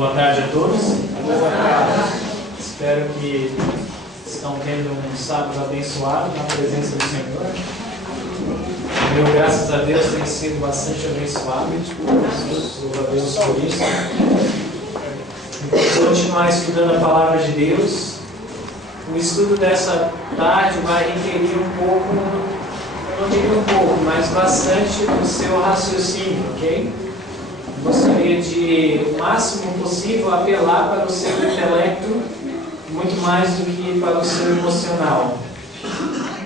Boa tarde a todos. Boa tarde. Espero que estão tendo um sábado abençoado na presença do Senhor. Meu, graças a Deus, tem sido bastante abençoado. Louvo a Deus por isso. Vamos continuar estudando a palavra de Deus. O estudo dessa tarde vai requerir um pouco, eu não diria um pouco, mas bastante do seu raciocínio, ok? Gostaria de, o máximo possível, apelar para o seu intelecto, muito mais do que para o seu emocional.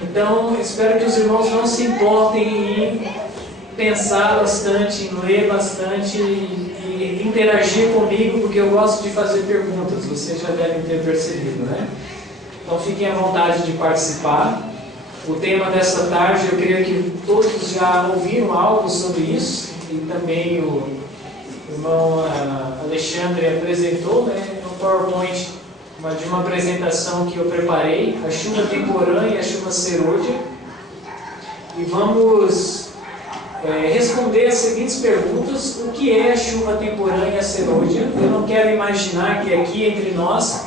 Então, espero que os irmãos não se importem em pensar bastante, em ler bastante e interagir comigo, porque eu gosto de fazer perguntas, vocês já devem ter percebido, né? Então, fiquem à vontade de participar. O tema dessa tarde, eu creio que todos já ouviram algo sobre isso, e também o irmão Alexandre apresentou, né, no PowerPoint, de uma apresentação que eu preparei, a chuva temporânea e a chuva serôdia. E vamos responder as seguintes perguntas: o que é a chuva temporânea e a serôdia? Eu não quero imaginar que aqui entre nós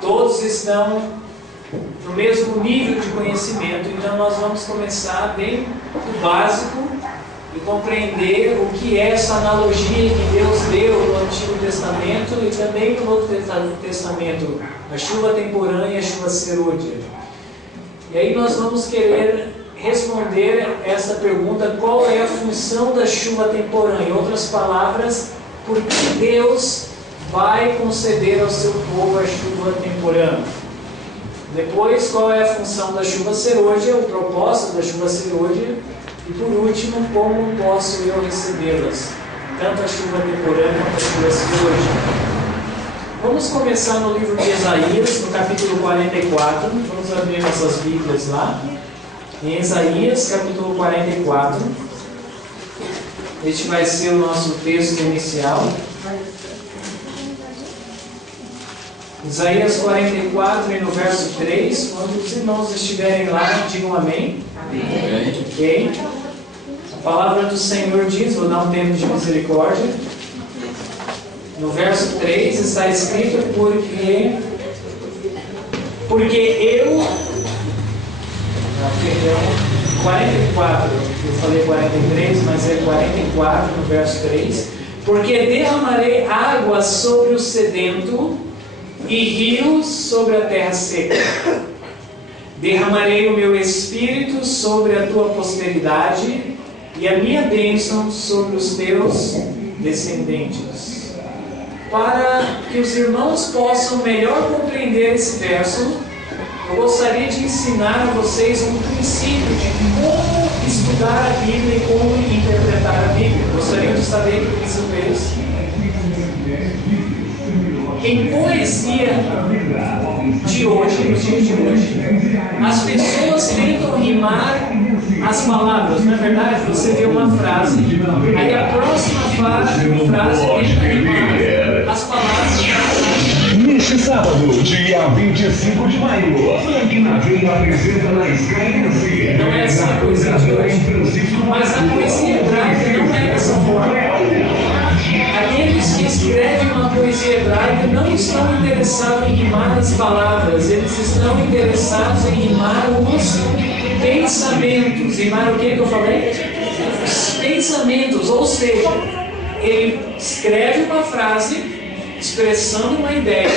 todos estão no mesmo nível de conhecimento, então nós vamos começar bem do básico e compreender o que é essa analogia que Deus deu no Antigo Testamento e também no Novo Testamento, a chuva temporânea e a chuva serôdia. E aí nós vamos querer responder essa pergunta: qual é a função da chuva temporânea? Em outras palavras, por que Deus vai conceder ao seu povo a chuva temporânea? Depois, qual é a função da chuva serôdia, o propósito da chuva serôdia? E por último, como posso eu recebê-las? Tanto a chuva temporânea quanto a chuva serôdia. Vamos começar no livro de Isaías, no capítulo 44. Vamos abrir nossas Bíblias lá. Em Isaías, capítulo 44. Este vai ser o nosso texto inicial. Isaías 44 e no verso 3. Quando os irmãos estiverem lá, digam amém. Amém. Ok? A palavra do Senhor diz, vou dar um tempo de misericórdia. No verso 3 está escrito: porque eu... 44, eu falei 43, mas é 44 no verso 3. Porque derramarei água sobre o sedento e rios sobre a terra seca. Derramarei o meu espírito sobre a tua posteridade e a minha bênção sobre os teus descendentes. Para que os irmãos possam melhor compreender esse verso, eu gostaria de ensinar a vocês um princípio de como estudar a Bíblia e como interpretar a Bíblia. Gostaria de saber que princípio é esse? Em poesia de hoje, nos dias de hoje, as pessoas tentam rimar as palavras. Não é verdade? Você vê uma frase, aí a próxima frase tenta rimar as palavras. Neste sábado, dia 25 de maio, Frank Naveiro apresenta na Sky. Não é essa a poesia de hoje, mas a poesia hebraica não é dessa forma. Aqueles que escrevem uma poesia hebraica não estão interessados em rimar as palavras, eles estão interessados em rimar os pensamentos. Rimar o que eu falei? Os pensamentos, ou seja, ele escreve uma frase expressando uma ideia,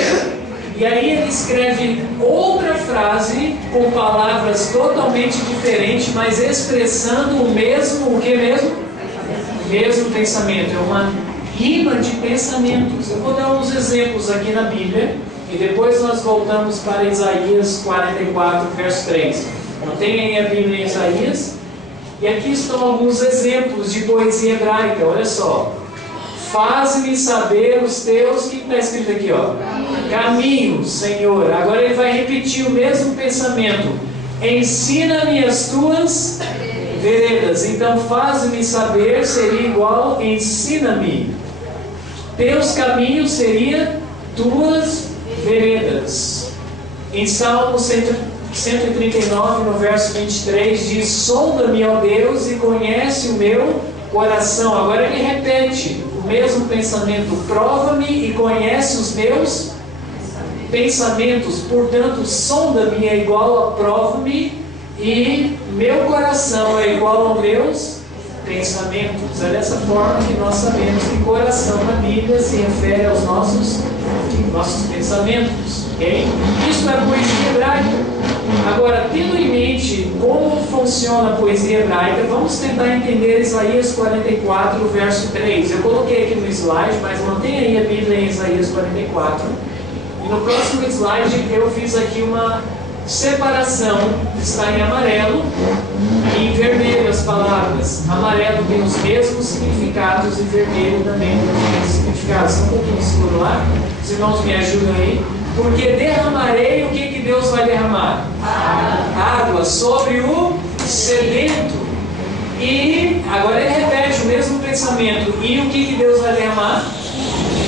e aí ele escreve outra frase com palavras totalmente diferentes, mas expressando o que mesmo? O mesmo pensamento. É uma rima de pensamentos. Eu vou dar uns exemplos aqui na Bíblia e depois nós voltamos para Isaías 44, verso 3. Então tem aí a Bíblia em Isaías, e aqui estão alguns exemplos de poesia hebraica. Olha só: faz-me saber os teus, o que está escrito aqui, ó? Caminhos, Senhor. Agora ele vai repetir o mesmo pensamento: ensina-me as tuas veredas. Então, faz-me saber seria igual ensina-me. Teus caminhos seria tuas veredas. Em Salmo 139, no verso 23, diz: sonda-me, ó Deus, e conhece o meu coração. Agora ele repete o mesmo pensamento, prova-me e conhece os meus pensamentos, portanto, sonda-me é igual a prova-me, e meu coração é igual aos meus pensamentos. É dessa forma que nós sabemos que coração na Bíblia se refere aos nossos pensamentos, ok? Isso é poesia hebraica. Agora, tendo em mente como funciona a poesia hebraica, vamos tentar entender Isaías 44, verso 3. Eu coloquei aqui no slide, mas mantenha aí a Bíblia em Isaías 44. E no próximo slide eu fiz aqui uma separação, está em amarelo e em vermelho as palavras. Amarelo tem os mesmos significados e vermelho também tem os mesmos significados. Está um pouquinho escuro lá, os irmãos me ajudam aí. Porque derramarei, o que Deus vai derramar? Água sobre o sedento. E agora ele repete o mesmo pensamento. E o que Deus vai derramar?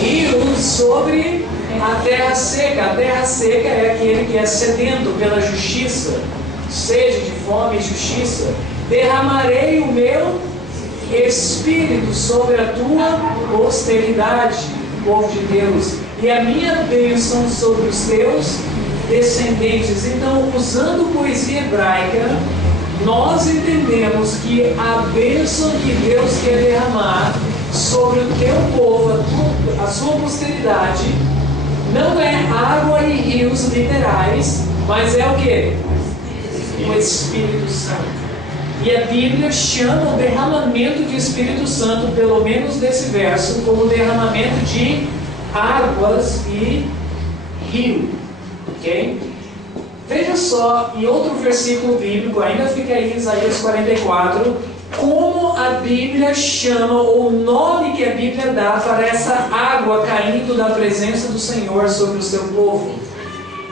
Rio sobre a terra seca. A terra seca é aquele que é sedento pela justiça, sede de fome e justiça. Derramarei o meu Espírito sobre a tua posteridade, povo de Deus, e a minha bênção sobre os teus descendentes. Então, usando poesia hebraica, nós entendemos que a bênção que Deus quer derramar sobre o teu povo, a sua posteridade, não é água e rios literais, mas é o que? O Espírito Santo. E a Bíblia chama o derramamento de Espírito Santo, pelo menos nesse verso, como derramamento de águas e rio. Ok? Veja só, em outro versículo bíblico, ainda fica aí em Isaías 44, como a Bíblia chama, ou o nome que a Bíblia dá para essa água caindo da presença do Senhor sobre o seu povo.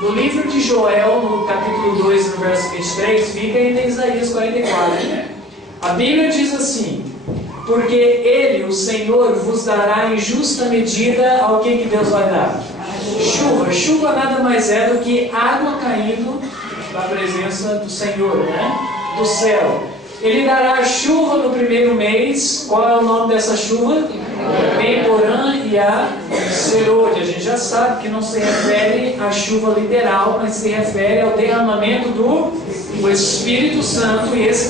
No livro de Joel, no capítulo 2, no verso 23, fica ainda em Isaías 44. A Bíblia diz assim: porque Ele, o Senhor, vos dará em justa medida ao que Deus vai dar? Chuva. Chuva nada mais é do que água caindo da presença do Senhor, né? Do céu. Ele dará chuva no primeiro mês. Qual é o nome dessa chuva? Temporã e a serôdia. A gente já sabe que não se refere à chuva literal, mas se refere ao derramamento do Espírito Santo. E esse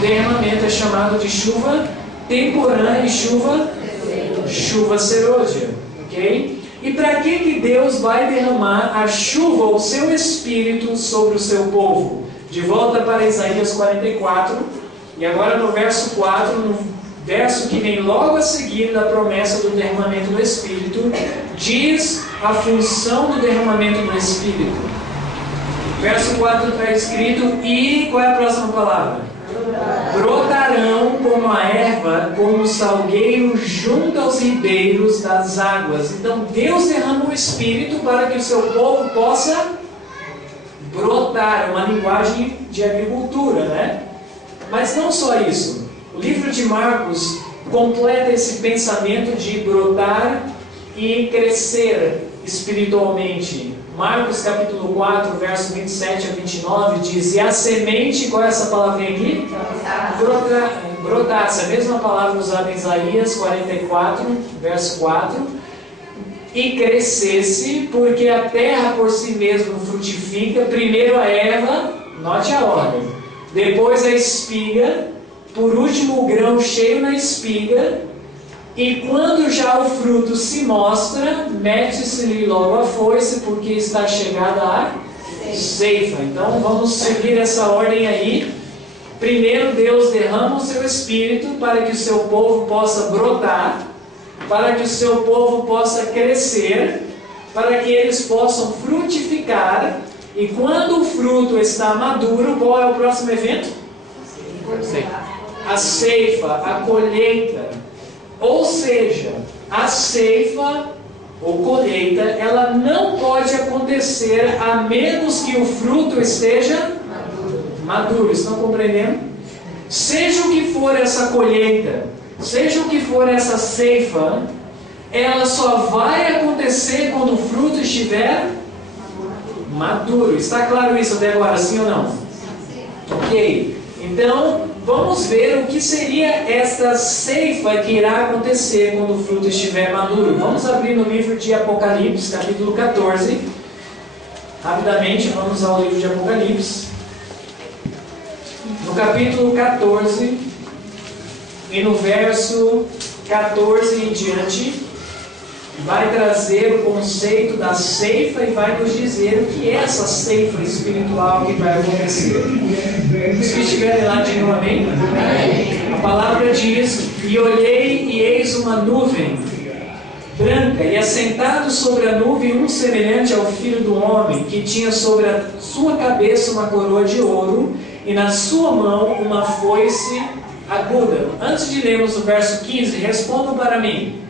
derramamento é chamado de chuva temporã e chuva serôdia. Ok? E para que Deus vai derramar a chuva, o seu Espírito, sobre o seu povo? De volta para Isaías 44, e agora no verso 4, no verso que vem logo a seguir da promessa do derramamento do Espírito, diz a função do derramamento do Espírito. Verso 4 está escrito, e qual é a próxima palavra? Brotarão como a erva, como o salgueiro junto aos ribeiros das águas. Então Deus derrama o Espírito para que o seu povo possa brotar, uma linguagem de agricultura, né? Mas não só isso. O livro de Marcos completa esse pensamento de brotar e crescer espiritualmente. Marcos capítulo 4, verso 27 a 29 diz: e a semente, qual é essa palavrinha aqui? Brotasse, a mesma palavra usada em Isaías 44, verso 4. E crescesse, porque a terra por si mesma frutifica, primeiro a erva, note a ordem, depois a espiga, por último o grão cheio na espiga, e quando já o fruto se mostra, mete-se-lhe logo a foice, porque está chegada a ceifa. Então vamos seguir essa ordem aí. Primeiro Deus derrama o seu Espírito para que o seu povo possa brotar, para que o seu povo possa crescer, para que eles possam frutificar, e quando o fruto está maduro, qual é o próximo evento? A ceifa, a colheita. Ou seja, a ceifa ou colheita, ela não pode acontecer a menos que o fruto esteja maduro. Estão compreendendo? Seja o que for essa colheita, seja o que for essa ceifa, ela só vai acontecer quando o fruto estiver maduro. Está claro isso até agora, sim ou não? Ok. Então, vamos ver o que seria esta ceifa que irá acontecer quando o fruto estiver maduro. Vamos abrir no livro de Apocalipse, capítulo 14. Rapidamente, vamos ao livro de Apocalipse. No capítulo 14, e no verso 14 em diante, vai trazer o conceito da ceifa e vai nos dizer o que é essa ceifa espiritual que vai acontecer. Os que estiverem lá, digam amém. A palavra diz: e olhei e eis uma nuvem branca, e assentado sobre a nuvem um semelhante ao Filho do Homem, que tinha sobre a sua cabeça uma coroa de ouro, e na sua mão uma foice aguda. Antes de lermos o verso 15, respondam para mim.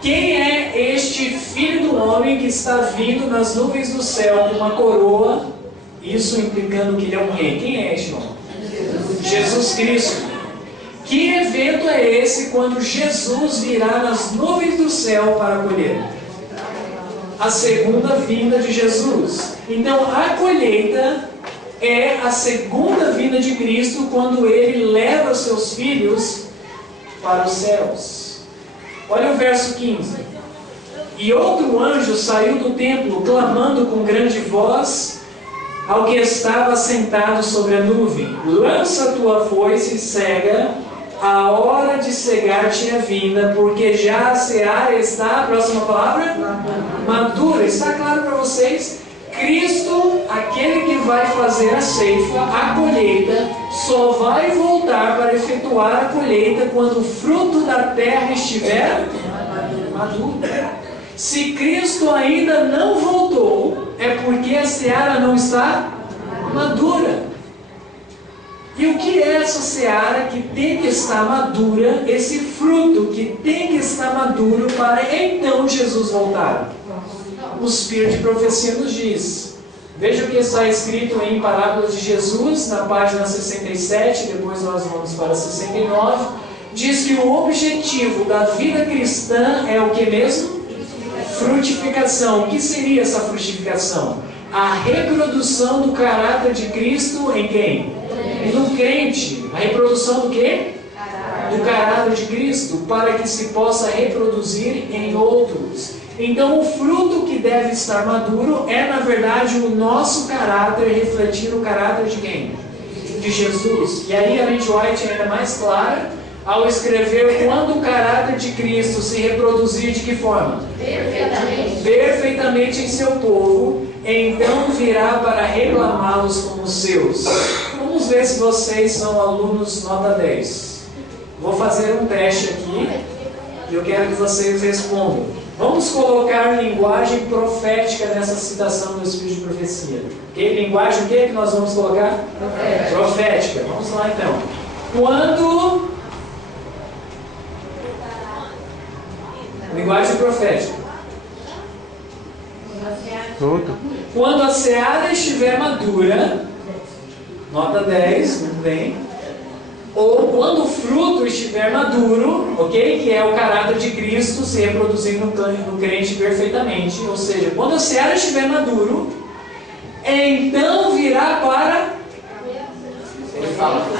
Quem é este Filho do Homem que está vindo nas nuvens do céu com uma coroa? Isso implicando que ele é um rei. Quem é este homem? Jesus Cristo. Que evento é esse quando Jesus virá nas nuvens do céu para colher? A segunda vinda de Jesus. Então a colheita é a segunda vinda de Cristo, quando Ele leva os seus filhos para os céus. Olha o verso 15. E outro anjo saiu do templo, clamando com grande voz ao que estava sentado sobre a nuvem: lança tua foice e cega, a hora de cegar tinha vinda, porque já a seara está, a próxima palavra, madura. Está claro para vocês? Cristo, aquele que vai fazer a ceifa, a colheita, só vai voltar para efetuar a colheita quando o fruto da terra estiver maduro. Se Cristo ainda não voltou, é porque a seara não está madura. E o que é essa seara que tem que estar madura, esse fruto que tem que estar maduro para então Jesus voltar? O Espírito de Profecia nos diz. Veja o que está escrito em Parábolas de Jesus, na página 67, depois nós vamos para 69. Diz que o objetivo da vida cristã é o que mesmo? Frutificação. O que seria essa frutificação? A reprodução do caráter de Cristo em quem? No crente. A reprodução do quê? Do caráter de Cristo, para que se possa reproduzir em outros. Então o fruto que deve estar maduro é, na verdade, o nosso caráter, refletindo o caráter de quem? De Jesus. E aí a Ellen White é ainda mais clara ao escrever: quando o caráter de Cristo se reproduzir de que forma? Perfeitamente. Perfeitamente em seu povo, então virá para reclamá-los como seus. Vamos ver se vocês são alunos nota 10. Vou fazer um teste aqui e eu quero que vocês respondam. Vamos colocar linguagem profética nessa citação do Espírito de Profecia. Linguagem o que nós vamos colocar? Profética. Vamos lá então. Quando... Linguagem profética. Quando a seara estiver madura, nota 10, muito bem. Ou quando o fruto estiver maduro, ok? Que é o caráter de Cristo se reproduzindo no crente perfeitamente. Ou seja, quando a seara estiver maduro, então virá para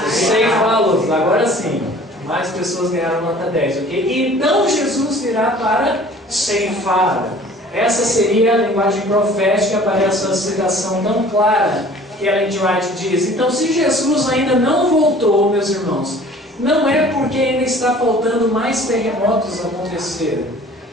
ceifá-los. Agora sim, mais pessoas ganharam nota 10, ok? Então Jesus virá para ceifar. Essa seria a linguagem profética para essa citação tão clara que Ellen White diz. Então, se Jesus ainda não voltou, meus irmãos, não é porque ainda está faltando mais terremotos acontecer,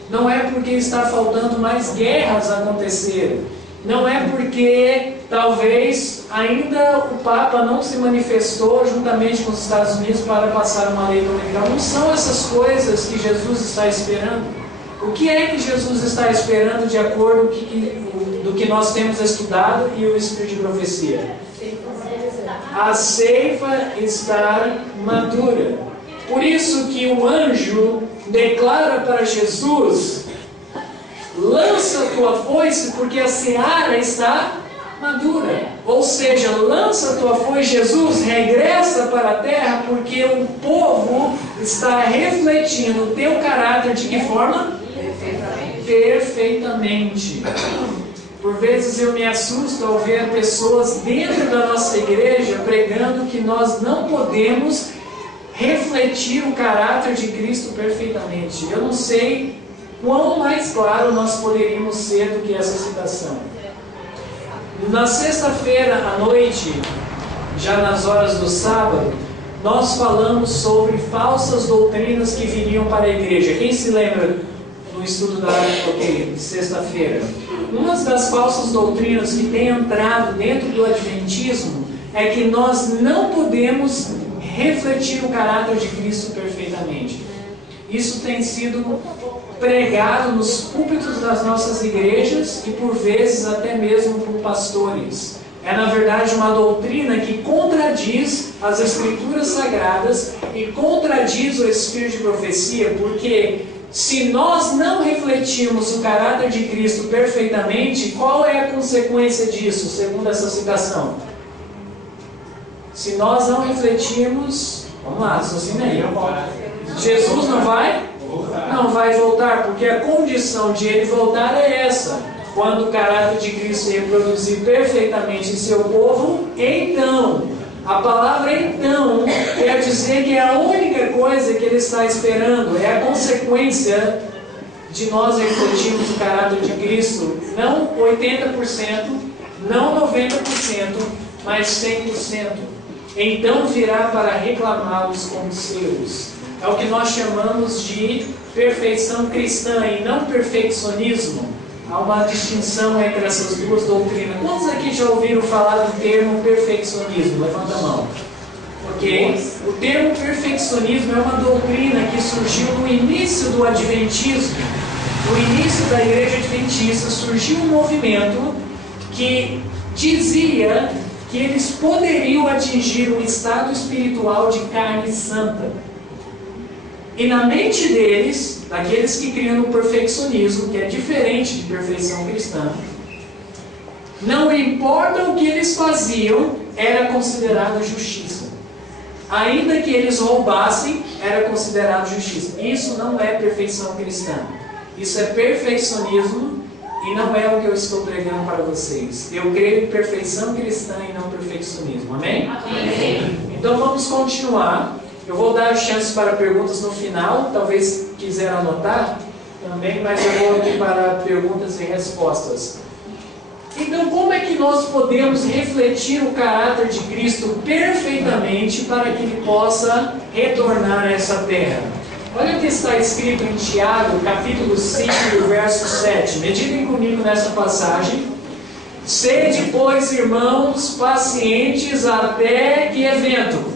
não é porque está faltando mais guerras acontecer, não é porque talvez ainda o Papa não se manifestou juntamente com os Estados Unidos para passar uma lei dominical. Não são essas coisas que Jesus está esperando. O que é que Jesus está esperando de acordo do que nós temos estudado e o Espírito de Profecia? A ceifa estar madura. Por isso que o anjo declara para Jesus: lança a tua foice, porque a seara está madura. Ou seja, lança a tua foice, Jesus regressa para a terra, porque o povo está refletindo o teu caráter de que forma? Perfeitamente. Por vezes eu me assusto ao ver pessoas dentro da nossa igreja pregando que nós não podemos refletir o caráter de Cristo perfeitamente. Eu não sei quão mais claro nós poderíamos ser do que essa citação. Na sexta-feira à noite, já nas horas do sábado, nós falamos sobre falsas doutrinas que viriam para a igreja. Quem se lembra do estudo da de sexta-feira? Uma das falsas doutrinas que tem entrado dentro do adventismo é que nós não podemos refletir o caráter de Cristo perfeitamente. Isso tem sido pregado nos púlpitos das nossas igrejas e por vezes até mesmo por pastores. É na verdade uma doutrina que contradiz as Escrituras Sagradas e contradiz o Espírito de profecia, porque se nós não refletirmos o caráter de Cristo perfeitamente, qual é a consequência disso, segundo essa citação? Se nós não refletirmos, vamos lá, raciocina aí. Jesus não vai? Não vai voltar, porque a condição de ele voltar é essa. Quando o caráter de Cristo se reproduzir perfeitamente em seu povo, então, a palavra então quer dizer que é a única coisa que ele está esperando, é a consequência de nós refletirmos o caráter de Cristo, não 80%, não 90%, mas 100%. Então virá para reclamá-los como seus. É o que nós chamamos de perfeição cristã e não perfeccionismo. Há uma distinção entre essas duas doutrinas. Quantos aqui já ouviram falar do termo perfeccionismo? Levanta a mão. Ok? O termo perfeccionismo é uma doutrina que surgiu no início do adventismo. No início da igreja adventista surgiu um movimento que dizia que eles poderiam atingir um estado espiritual de carne santa. E na mente deles, daqueles que criam o perfeccionismo, que é diferente de perfeição cristã, não importa o que eles faziam, era considerado justiça. Ainda que eles roubassem, era considerado justiça. Isso não é perfeição cristã. Isso é perfeccionismo e não é o que eu estou pregando para vocês. Eu creio em perfeição cristã e não perfeccionismo. Amém? Amém. Então vamos continuar. Eu vou dar chance para perguntas no final, talvez quiser anotar também, mas eu vou aqui para perguntas e respostas. Então, como é que nós podemos refletir o caráter de Cristo perfeitamente para que Ele possa retornar a essa terra? Olha o que está escrito em Tiago, capítulo 5, verso 7. Meditem comigo nessa passagem. Sede, pois, irmãos, pacientes até que evento?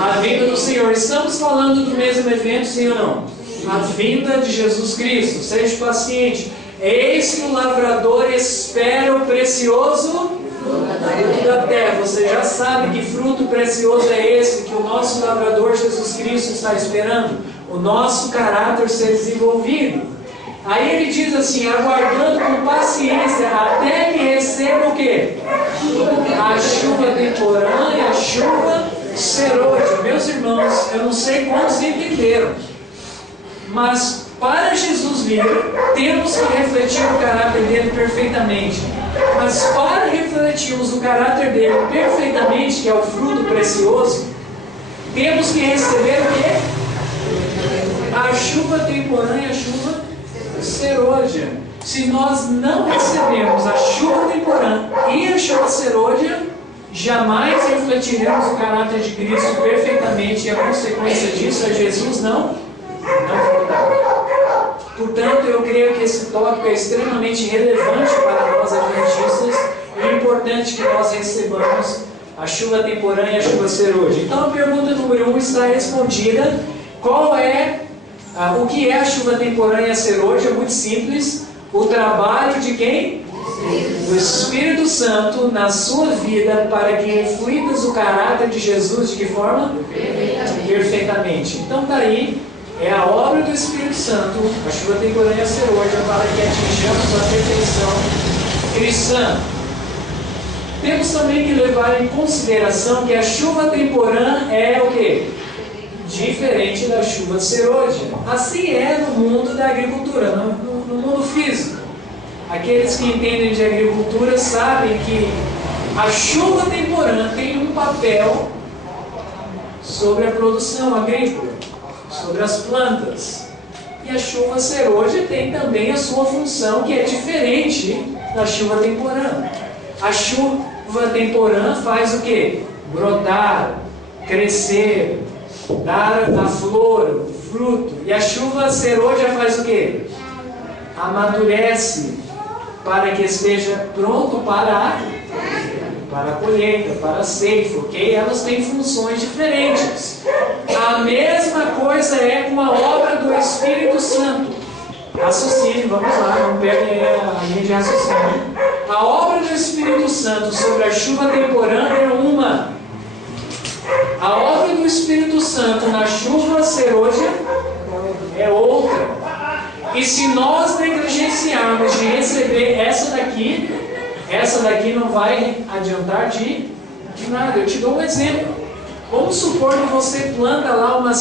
A vinda do Senhor. Estamos falando do mesmo evento, sim ou não? A vinda de Jesus Cristo. Seja paciente. Eis que o lavrador espera o precioso fruto da terra. Você já sabe que fruto precioso é esse que o nosso lavrador Jesus Cristo está esperando. O nosso caráter ser desenvolvido. Aí ele diz assim, aguardando com paciência até que receba o quê? A chuva temporânea, a chuva serôdia. Meus irmãos, eu não sei quantos entenderam, mas para Jesus vir, temos que refletir o caráter dele perfeitamente. Mas para refletirmos o caráter dele perfeitamente, que é o fruto precioso, temos que receber o quê? A chuva temporânea, a chuva serôdia. Se nós não recebemos a chuva temporânea e a chuva serôdia, jamais refletiremos o caráter de Cristo perfeitamente, e a consequência disso é Jesus não voltar. Portanto, eu creio que esse tópico é extremamente relevante para nós adventistas e é importante que nós recebamos a chuva temporânea e a chuva serôdia. Então a pergunta número 1 está respondida. Qual é o que é a chuva temporânea e a serôdia? É muito simples. O trabalho de quem? Do Espírito Santo na sua vida para que reflitas o caráter de Jesus. De que forma? Perfeitamente. Então está aí. É a obra do Espírito Santo, a chuva temporânea e a serôdia, para que atinjamos a perfeição cristã. Temos também que levar em consideração que a chuva temporânea é o quê? Diferente da chuva serôdia. Assim é no mundo da agricultura, no mundo físico. Aqueles que entendem de agricultura sabem que a chuva temporã tem um papel sobre a produção agrícola, sobre as plantas. E a chuva serôdia tem também a sua função, que é diferente da chuva temporã. A chuva temporã faz o quê? Brotar, crescer, dar a flor, o fruto. E a chuva serôdia faz o quê? Amadurece para que esteja pronto para a colheita, para a ceifa, ok? Elas têm funções diferentes. A mesma coisa é com a obra do Espírito Santo. Raciocínio, vamos lá, vamos pegar a linha de raciocínio. A obra do Espírito Santo sobre a chuva temporã é uma. A obra do Espírito Santo na chuva serôdia é outra. E se nós negligenciarmos de receber essa daqui não vai adiantar de nada. Eu te dou um exemplo. Vamos supor que você planta lá uma